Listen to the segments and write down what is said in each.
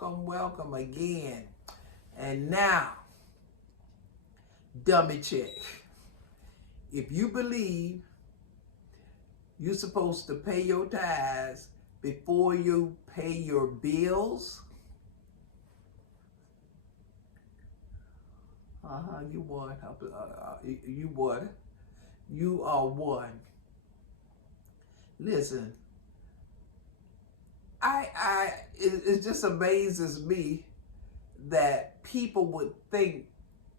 welcome again. And now, dummy check. If you believe you're supposed to pay your tithes before you pay your bills, you won. You won. You are one. Listen, it just amazes me that people would think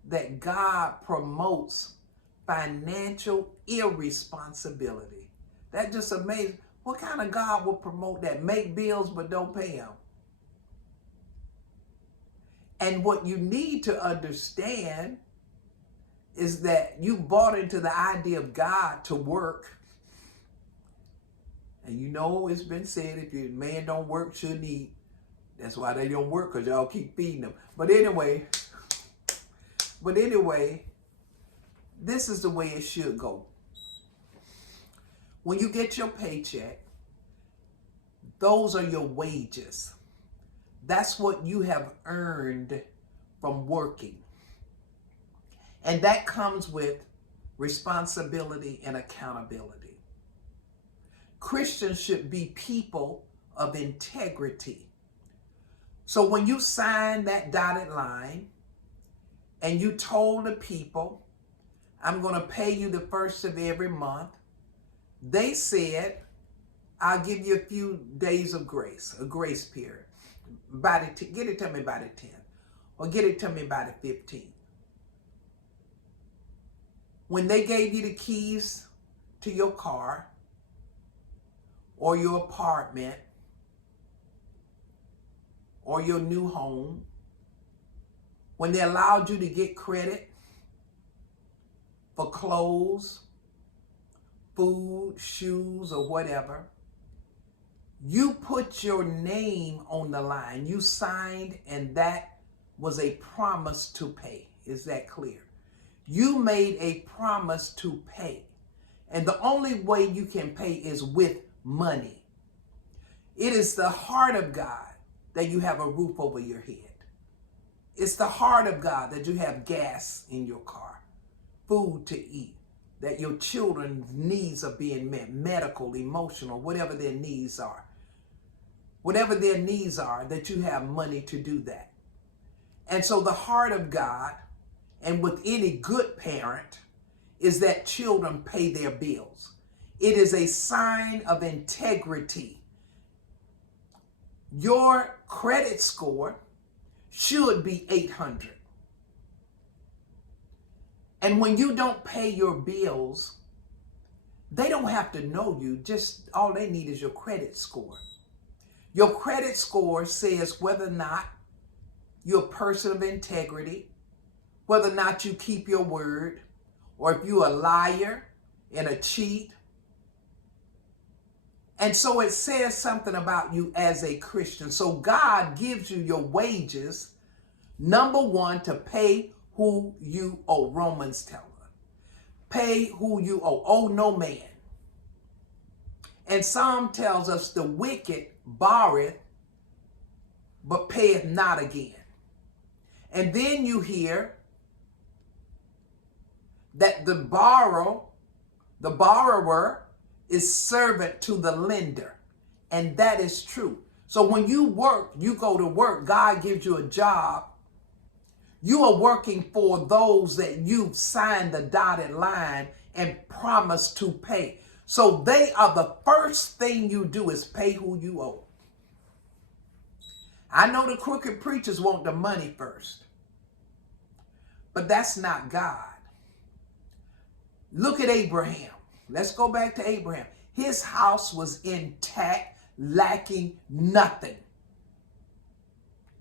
that God promotes financial irresponsibility. That just amazes. What kind of God would promote that? Make bills but don't pay them. And what you need to understand is that you bought into the idea of God to work. And you know it's been said, if your man don't work, shouldn't eat. That's why they don't work, because y'all keep feeding them. But anyway, this is the way it should go. When you get your paycheck, those are your wages. That's what you have earned from working. And that comes with responsibility and accountability. Christians should be people of integrity. So when you sign that dotted line and you told the people, I'm going to pay you the first of every month, they said, I'll give you a few days of grace, a grace period. Get it to me by the 10th, or get it to me by the 15th. When they gave you the keys to your car or your apartment or your new home, when they allowed you to get credit for clothes, food, shoes, or whatever, you put your name on the line. You signed, and that was a promise to pay. Is that clear? You made a promise to pay. And the only way you can pay is with money. It is the heart of God that you have a roof over your head. It's the heart of God that you have gas in your car, food to eat, that your children's needs are being met, medical, emotional, whatever their needs are. Whatever their needs are, that you have money to do that. And so the heart of God, and with any good parent, is that children pay their bills. It is a sign of integrity. Your credit score should be 800. And when you don't pay your bills, they don't have to know you. Just all they need is your credit score. Your credit score says whether or not you're a person of integrity, whether or not you keep your word, or if you're a liar and a cheat. And so it says something about you as a Christian. So God gives you your wages, number one, to pay who you owe. Romans tells us. Pay who you owe. Owe no man. And Psalm tells us the wicked borroweth, but payeth not again. And then you hear that the borrower is servant to the lender. And that is true. So when you work, you go to work, God gives you a job. You are working for those that you've signed the dotted line and promised to pay. So they are the first thing you do is pay who you owe. I know the crooked preachers want the money first, but that's not God. Look at Abraham. Let's go back to Abraham. His house was intact, lacking nothing.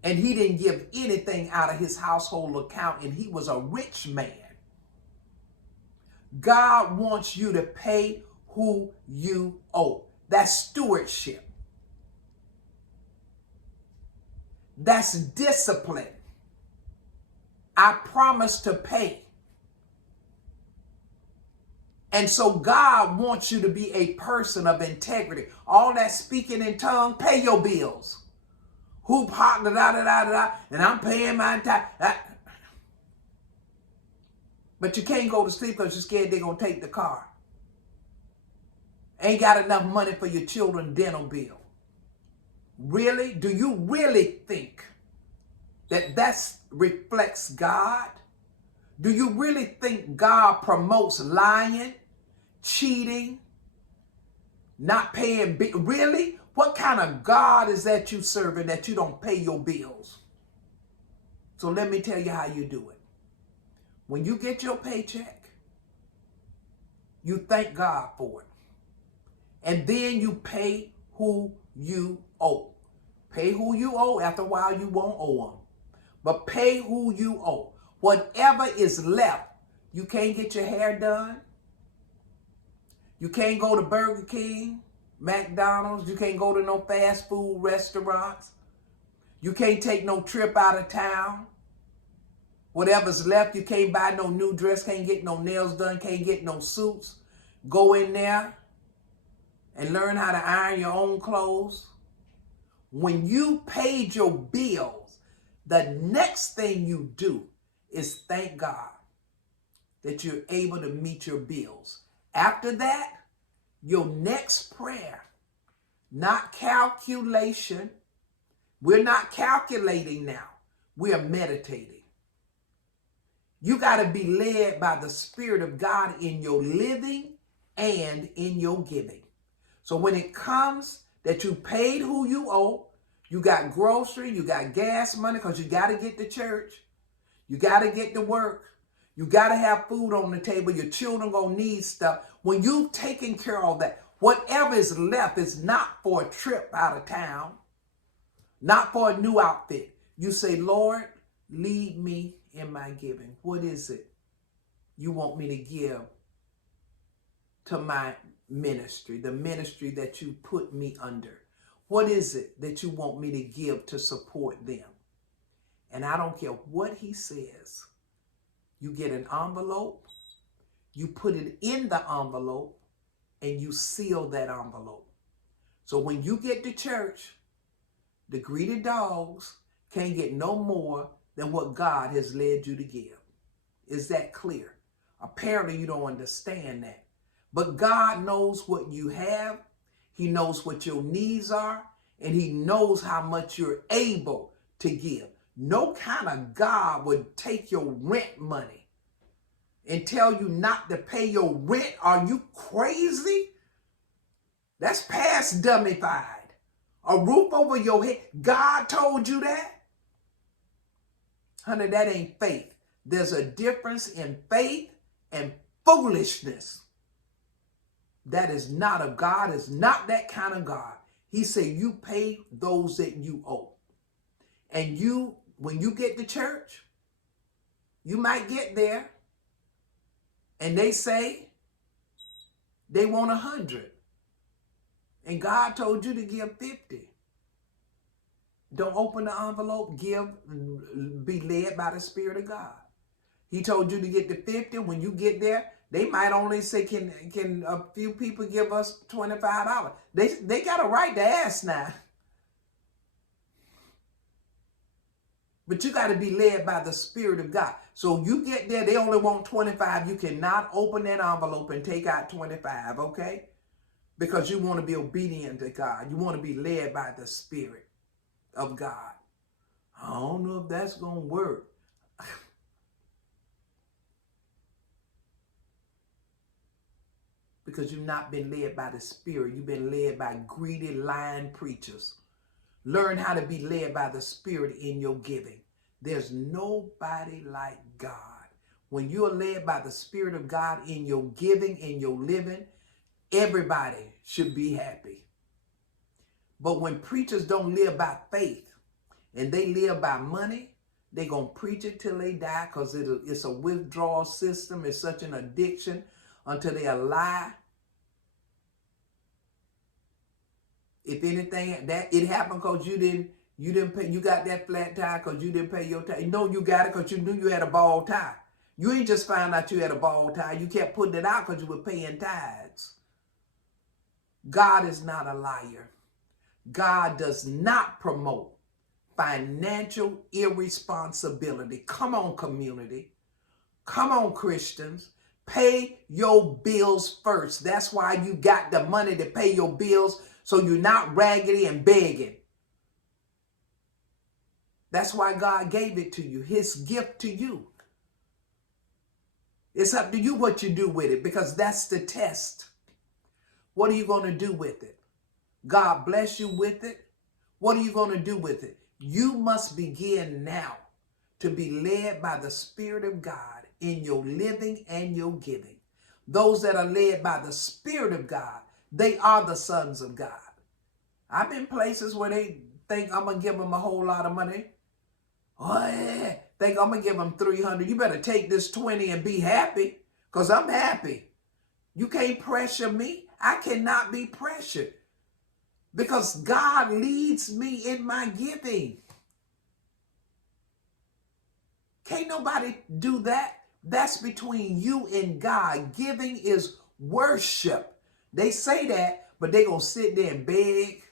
And he didn't give anything out of his household account, and he was a rich man. God wants you to pay who you owe. That's stewardship. That's discipline. I promise to pay. And so God wants you to be a person of integrity. All that speaking in tongues, pay your bills. Who parked da da da da da, and I'm paying my time. But you can't go to sleep because you're scared they're going to take the car. Ain't got enough money for your children's dental bill. Really? Do you really think that reflects God? Do you really think God promotes lying, cheating, not paying bills? Really? What kind of God is that you serving that you don't pay your bills? So let me tell you how you do it. When you get your paycheck, you thank God for it. And then you pay who you owe. Pay who you owe. After a while, you won't owe them. But pay who you owe. Whatever is left, you can't get your hair done. You can't go to Burger King, McDonald's. You can't go to no fast food restaurants. You can't take no trip out of town. Whatever's left, you can't buy no new dress, can't get no nails done, can't get no suits. Go in there and learn how to iron your own clothes. When you paid your bills, the next thing you do is thank God that you're able to meet your bills. After that, your next prayer, not calculation. We're not calculating now. We are meditating. You got to be led by the Spirit of God in your living and in your giving. So when it comes that you paid who you owe, you got grocery, you got gas money because you got to get to church. You got to get to work. You got to have food on the table. Your children going to need stuff. When you've taken care of that, whatever is left is not for a trip out of town, not for a new outfit. You say, Lord, lead me in my giving. What is it you want me to give to my ministry, the ministry that you put me under? What is it that you want me to give to support them? And I don't care what he says. You get an envelope, you put it in the envelope, and you seal that envelope. So when you get to church, the greedy dogs can't get no more than what God has led you to give. Is that clear? Apparently you don't understand that. But God knows what you have. He knows what your needs are. And he knows how much you're able to give. No kind of God would take your rent money and tell you not to pay your rent. Are you crazy? That's past dummified. A roof over your head. God told you that? Honey, that ain't faith. There's a difference in faith and foolishness. That is not of God. Is not that kind of God. He said you pay those that you owe. And when you get to church, you might get there and they say they want 100. And God told you to give 50. Don't open the envelope, give, be led by the Spirit of God. He told you to get to 50. When you get there, they might only say, can a few people give us $25? They got a right to ask now. But you got to be led by the Spirit of God. So you get there, they only want 25. You cannot open that envelope and take out 25, okay? Because you want to be obedient to God. You want to be led by the Spirit of God. I don't know if that's going to work. Because you've not been led by the Spirit. You've been led by greedy, lying preachers. Learn how to be led by the Spirit in your giving. There's nobody like God. When you're led by the Spirit of God in your giving, in your living, everybody should be happy. But when preachers don't live by faith and they live by money, they're going to preach it till they die because it's a withdrawal system. It's such an addiction until they lie. If anything, that it happened because you didn't pay, you got that flat tire because you didn't pay your tithe. No, you got it because you knew you had a bald tie. You ain't just found out you had a bald tie. You kept putting it out because you were paying tithes. God is not a liar. God does not promote financial irresponsibility. Come on, community. Come on, Christians. Pay your bills first. That's why you got the money to pay your bills, so you're not raggedy and begging. That's why God gave it to you, his gift to you. It's up to you what you do with it, because that's the test. What are you going to do with it? God bless you with it. What are you going to do with it? You must begin now to be led by the Spirit of God in your living and your giving. Those that are led by the Spirit of God, they are the sons of God. I've been places where they think I'm going to give them a whole lot of money. Oh, yeah. Think I'm going to give them 300. You better take this 20 and be happy, because I'm happy. You can't pressure me. I cannot be pressured, because God leads me in my giving. Can't nobody do that. That's between you and God. Giving is worship. They say that, but they gonna sit there and beg.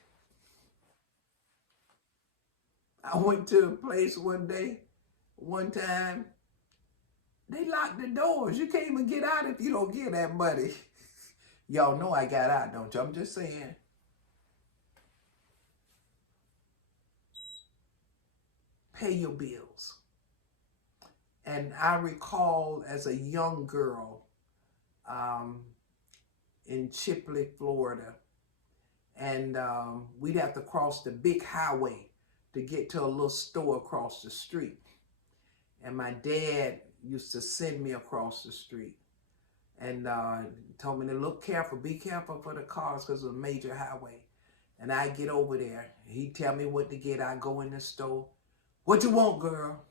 I went to a place one time, they locked the doors. You can't even get out if you don't get that money. Y'all know I got out, don't you? I'm just saying. Pay your bills. And I recall as a young girl in Chipley, Florida, and we'd have to cross the big highway to get to a little store across the street. And my dad used to send me across the street and told me to look careful, be careful for the cars, because it was a major highway. And I get over there, he'd tell me what to get. I go in the store. What you want, girl?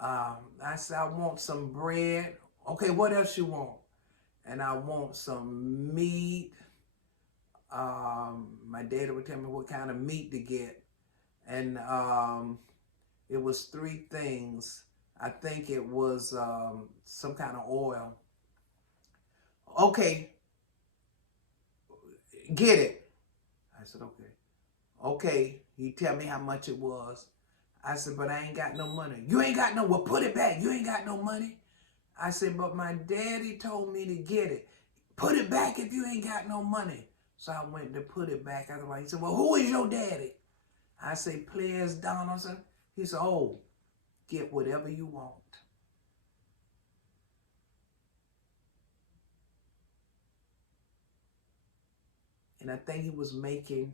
I said, I want some bread. Okay, what else you want? And I want some meat. My dad would tell me what kind of meat to get. And it was 3 things. I think it was some kind of oil. Okay, get it. I said, okay. Okay, he tell me how much it was. I said, but I ain't got no money. You ain't got no, well, put it back. You ain't got no money. I said, but my daddy told me to get it. Put it back if you ain't got no money. So I went to put it back. He said, well, who is your daddy? I said, Players Donaldson. He said, oh, get whatever you want. And I think he was making,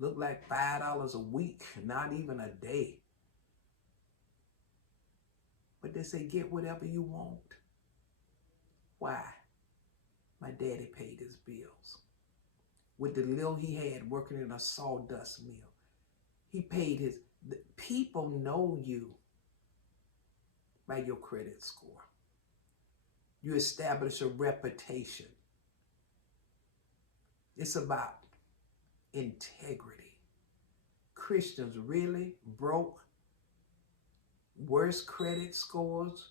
looked like $5 a week, not even a day. But they say, get whatever you want. Why? My daddy paid his bills. With the little he had working in a sawdust mill. He paid his, people know you by your credit score. You establish a reputation. It's about integrity. Christians really broke, worse credit scores,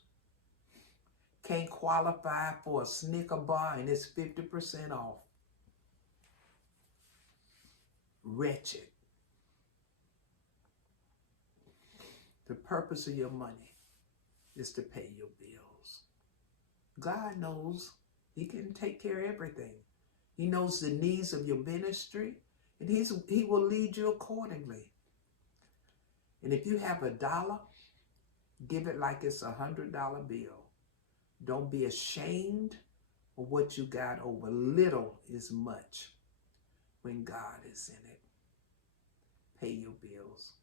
can't qualify for a Snicker bar and it's 50% off. Wretched. The purpose of your money is to pay your bills. God knows he can take care of everything. He knows the needs of your ministry, and he will lead you accordingly. And if you have $1, give it like it's $100 bill. Don't be ashamed of what you got over. Little is much when God is in it. Pay your bills.